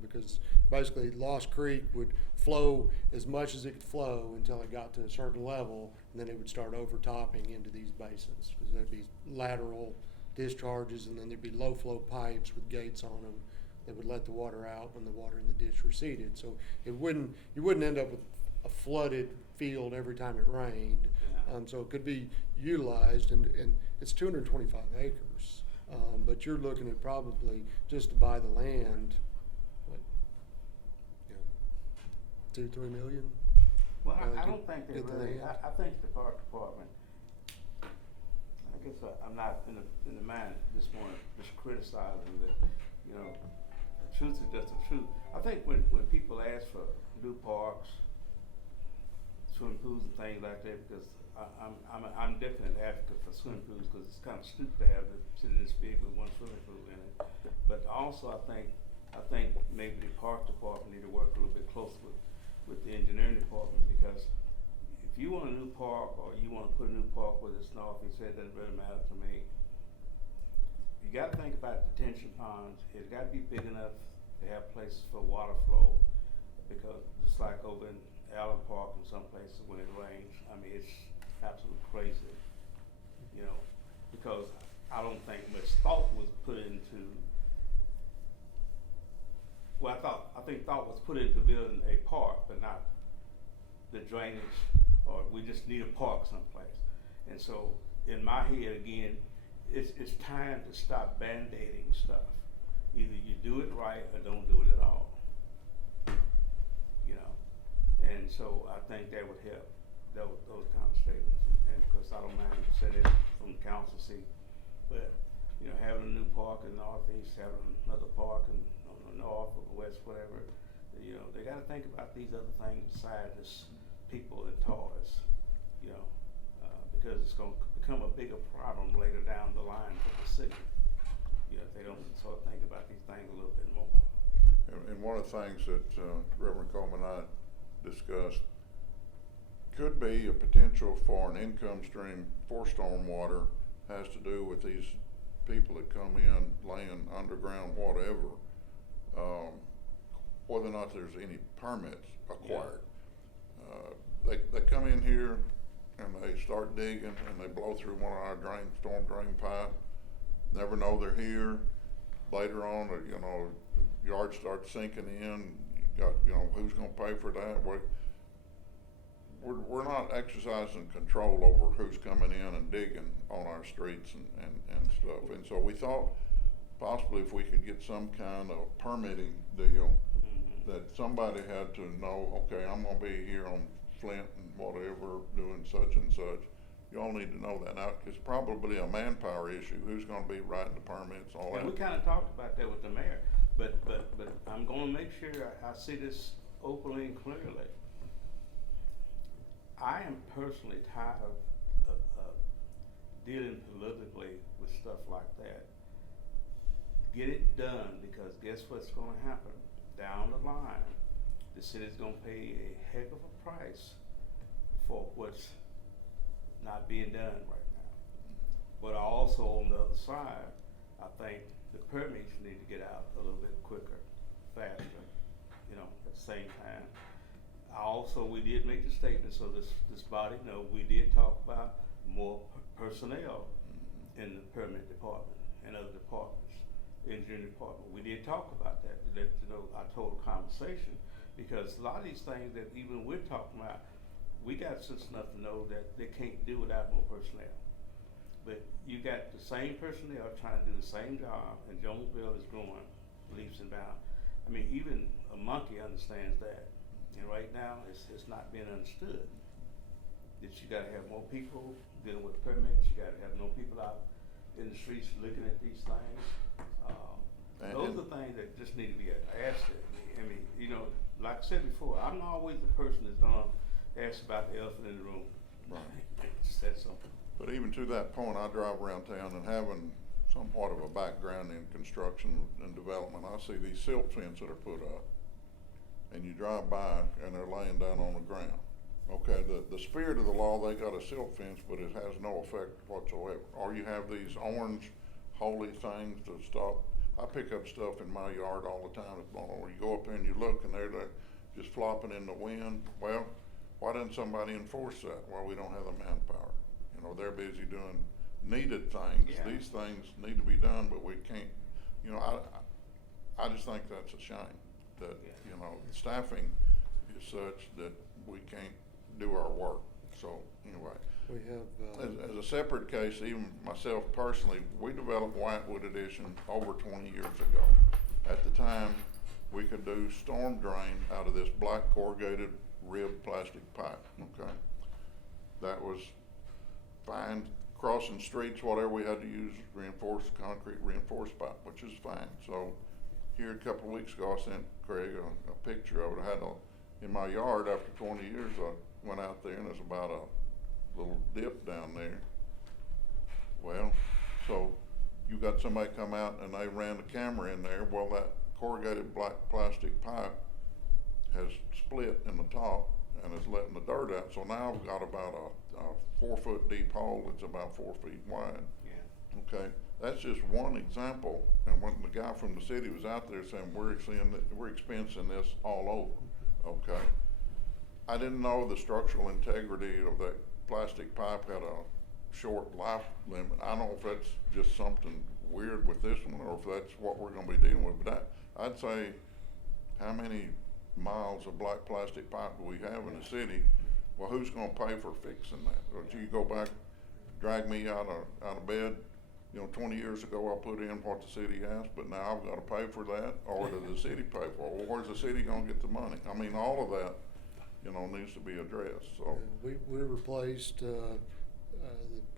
Because basically Lost Creek would flow as much as it could flow until it got to a certain level, and then it would start overtopping into these basins. Because there'd be lateral discharges, and then there'd be low flow pipes with gates on them that would let the water out when the water in the ditch receded. So you wouldn't end up with a flooded field every time it rained. Yeah. So it could be utilized, and it's 225 acres. But you're looking at probably just to buy the land, what, you know, 2-3 million? Well, I get- don't think they get the really, land. I think the park department, I guess I'm not in the mind this morning just criticizing, but, you know, the truth is just the truth. I think when people ask for new parks, swimming pools and things like that, because I'm definitely an advocate for swimming pools, because it's kind of stupid to have the city this big with one swimming pool in it. But also I think maybe the park department need to work a little bit closer with the engineering department, because if you want a new park or you want to put a new park where it's north and south, it doesn't really matter to me. You got to think about detention ponds. It's got to be big enough to have places for water flow, because just like over in Allen Park and some places when it rains, I mean, it's absolutely crazy, you know, because I don't think much thought was put into, well, I think thought was put into building a park, but not the drainage, or we just need a park someplace. And so in my head, again, it's time to stop band-aiding stuff. Either you do it right or don't do it at all, you know. And so I think that would help, those kind of statements. And because I don't mind saying it from the council seat, but, you know, having a new park in the northeast, having another park on the north or the west, whatever, you know, they gotta think about these other things besides just people and toys, you know, because it's gonna become a bigger problem later down the line for the city. You know, if they don't sort of think about these things a little bit more. And one of the things that Reverend Coleman and I discussed could be a potential for an income stream for stormwater, has to do with these people that come in laying underground whatever, whether or not there's any permits acquired. They come in here and they start digging and they blow through one of our storm drain pipe, never know they're here. Later on, you know, the yard starts sinking in, you got, you know, who's gonna pay for that? We're not exercising control over who's coming in and digging on our streets and stuff. And so we thought possibly if we could get some kind of permitting deal, that somebody had to know, okay, I'm gonna be here on Flint and whatever, doing such and such. You all need to know that. Now, it's probably a manpower issue, who's gonna be writing the permits, all that. And we kinda talked about that with the mayor, but I'm gonna make sure I see this openly and clearly. I am personally tired of dealing politically with stuff like that. Get it done, because guess what's gonna happen? Down the line, the city's gonna pay a heck of a price for what's not being done right now. But also on the other side, I think the permits need to get out a little bit quicker, faster, you know, at the same time. We did make the statement, so this body know, we did talk about more personnel in the permit department and other departments, engineering department. We did talk about that, to let you know our total conversation, because a lot of these things that even we're talking about, we got sense enough to know that they can't do without more personnel. But you got the same personnel trying to do the same job, and Jonesboro is growing leaps and bounds. I mean, even a monkey understands that. And right now, it's not being understood. That you gotta have more people dealing with permits, you gotta have more people out in the streets looking at these things. Those are things that just need to be asked. I mean, you know, like I said before, I'm not always the person that's gonna ask about the elephant in the room. Right. Just that simple. But even to that point, I drive around town and having somewhat of a background in construction and development, I see these silt fences that are put up. And you drive by and they're laying down on the ground. Okay, the spirit of the law, they got a silt fence, but it has no effect whatsoever. Or you have these orange holy things to stop. I pick up stuff in my yard all the time, or you go up there and you look and they're just flopping in the wind. Well, why doesn't somebody enforce that? Well, we don't have the manpower. You know, they're busy doing needed things. Yeah. These things need to be done, but we can't, you know, I just think that's a shame that, you know, staffing is such that we can't do our work. So anyway, We have, as a separate case, even myself personally, we developed Whitewood Edition over 20 years ago. At the time, we could do storm drain out of this black corrugated ribbed plastic pipe, okay? That was fine. Crossing streets, whatever, we had to use reinforced concrete, reinforced pipe, which is fine. So here a couple of weeks ago, I sent Craig a picture of it. I had in my yard after 20 years, I went out there and there's about a little dip down there. Well, so you got somebody come out and they ran the camera in there. Well, that corrugated black plastic pipe has split in the top and is letting the dirt out. So now I've got about a 4 foot deep hole that's about 4 feet wide. Yeah. Okay, that's just one example. And when the guy from the city was out there saying we're expensing this all over, okay? I didn't know the structural integrity of that plastic pipe had a short life limit. I don't know if that's just something weird with this one or if that's what we're gonna be dealing with, but I'd say how many miles of black plastic pipe do we have in the city? Well, who's gonna pay for fixing that? Or do you go back, drag me out of bed? You know, 20 years ago, I put in what the city asked, but now I've gotta pay for that, or does the city pay for it? Well, where's the city gonna get the money? I mean, all of that, you know, needs to be addressed, so. we replaced,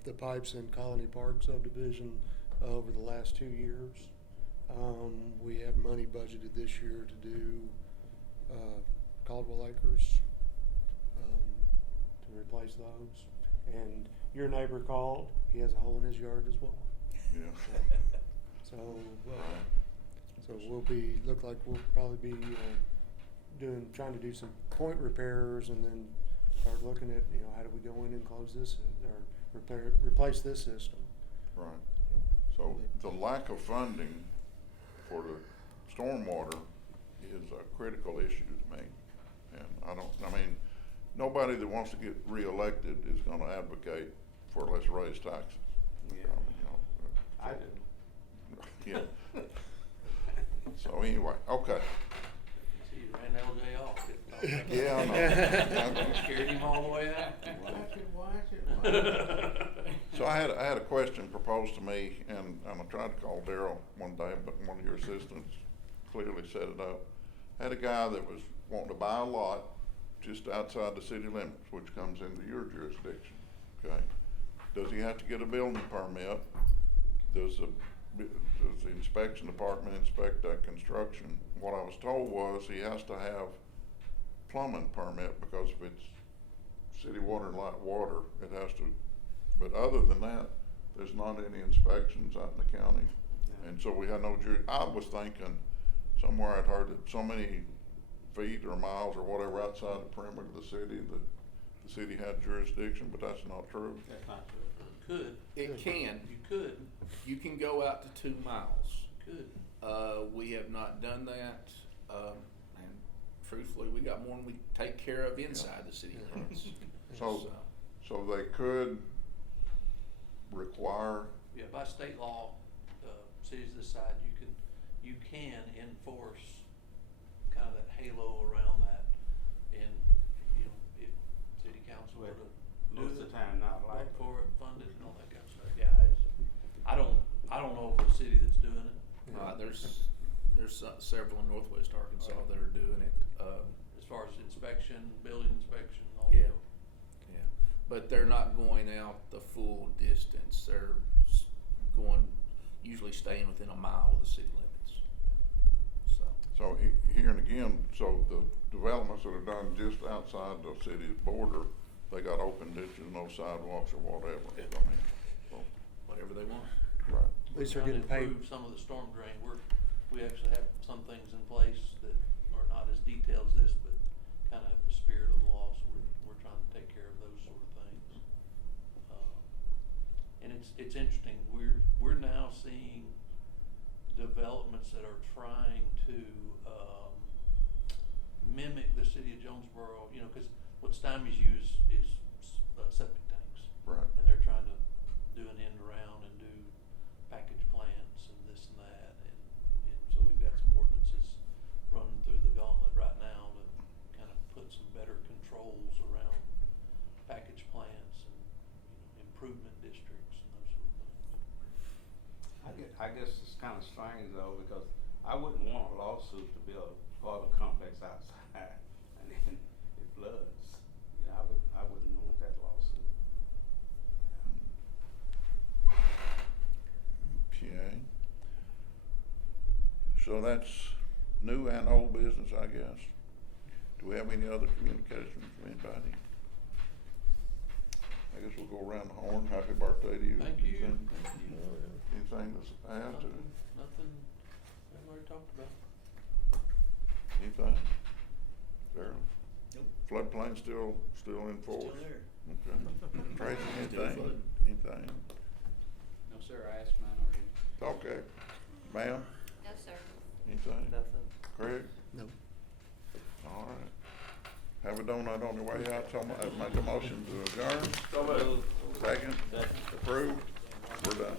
the pipes in Colony Park subdivision over the last 2 years. We have money budgeted this year to do, Caldwell Acres, to replace those. And your neighbor called, he has a hole in his yard as well. Yeah. So look like we'll probably be, trying to do some point repairs and then start looking at, you know, how do we go in and close this or replace this system. Right. So the lack of funding for the stormwater is a critical issue to me. And nobody that wants to get reelected is gonna advocate for let's raise taxes. Yeah. I mean, you know, I do. Yeah. So anyway, okay. See, you ran LJ off. didn't you? Yeah, I know. Scared him all the way out. Watch it. So I had a question proposed to me, and I tried to call Daryl one day, but one of your assistants clearly set it up. I had a guy that was wanting to buy a lot just outside the city limits, which comes into your jurisdiction, okay? Does he have to get a building permit? Does the inspection department inspect that construction? What I was told was he has to have plumbing permit, because if it's city water and light water, it has to. But other than that, there's not any inspections out in the county. Yeah. And so we had no I was thinking somewhere I'd heard that so many feet or miles or whatever outside the perimeter of the city that the city had jurisdiction, but that's not true. That's not true. Could, It can. you could, You can go out to 2 miles. could. We have not done that, and truthfully, we got more than we take care of inside the city limits. So they could require, Yeah, by state law, cities this side, you can enforce kind of that halo around that. And, you know, if city council were to do Most of it, the time not vote like. for it, fund it and all that kind of stuff. Yeah, I don't know of a city that's doing it. There's several in northwest Arkansas that are doing it. As far as inspection, building inspection, all Yeah. that. Yeah, but they're not going out the full distance. They're going, usually staying within a mile of the city limits. so here and again, so the developments that are done just outside the city's border, they got open ditches, no sidewalks or whatever. I mean, so, Whatever they want. right. At least We're they're trying to getting paid. improve some of the storm drain. We actually have some things in place that are not as detailed as this, but kind of have the spirit of the law, so we're trying to take care of those sort of things. And it's interesting, we're now seeing developments that are trying to, mimic the city of Jonesboro, you know, cause what stymies use is septic tanks. Right. And they're trying to do an end around and do package plants and this and that, and so we've got some ordinances running through the gauntlet right now to kind of put some better controls around package plants and, you know, improvement districts and those sort of things. I guess it's kind of strange though, because I wouldn't want a lawsuit to build an apartment complex outside and then it floods. You know, I wouldn't want that lawsuit. Okay. So that's new and old business, I guess. Do we have any other communications from anybody? I guess we'll go around the horn. Happy birthday to you. Thank you. Anything- Thank you. Anything to add to? Nothing we've already talked about. Anything? Daryl? Nope. Floodplain still in force? Still there. Okay. Tracy, Still anything? flooding. Anything? No, sir, I asked mine already. Okay. Ma'am? No, sir. Anything? Nothing. Craig? No. All right. Have a donut on your way out, so I make a motion to adjourn. So moved. Second? Approved? We're done.